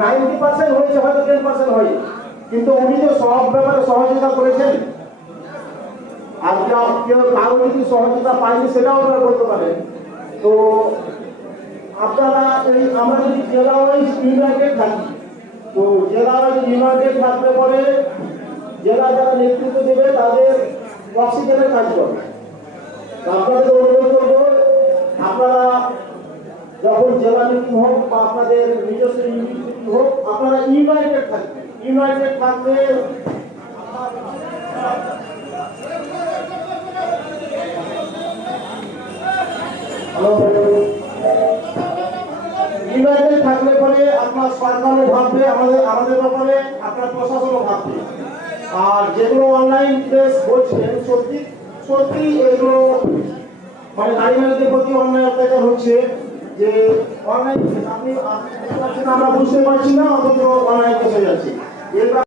90% হয়েছে, হয়তো 10% হয়, কিন্তু উনি যে সব ব্যাপারে সহযোগিতা করেছেন। আর কেউ কারো যদি সহযোগিতা পায়নি সেটাও আপনারা বলতে পারেন। তো আপনারা আমরা যদি জেলা ওয়াইজ ইউনাইটেড থাকি, তো জেলা ওয়াইজ ইউনাইটেড থাকলে পরে জেলা যারা নেতৃত্ব দেবে তাদের অক্সিজেনের কাজ করবে। আপনাদের অনুরোধ করবো, আপনারা যখন জেলা মিটিং হোক বা আপনাদের নিজস্ব মিটিং হোক, আপনারা ইউনাইটেড থাকবেন। ইউনাইটেড থাকলে ইউনাইটেড থাকলে পরে আপনার সরকারও ভাববে, আমাদের ব্যাপারে আপনার প্রশাসনও ভাববে। আর যেগুলো অনলাইন প্লেস বলছেন, সত্যি সত্যি এগুলো মানে নারী নারীদের প্রতি অন্যায় অত্যাচার হচ্ছে। যে অনলাইন আপনি আমরা বুঝতে পারছি না, অথচ অনলাইন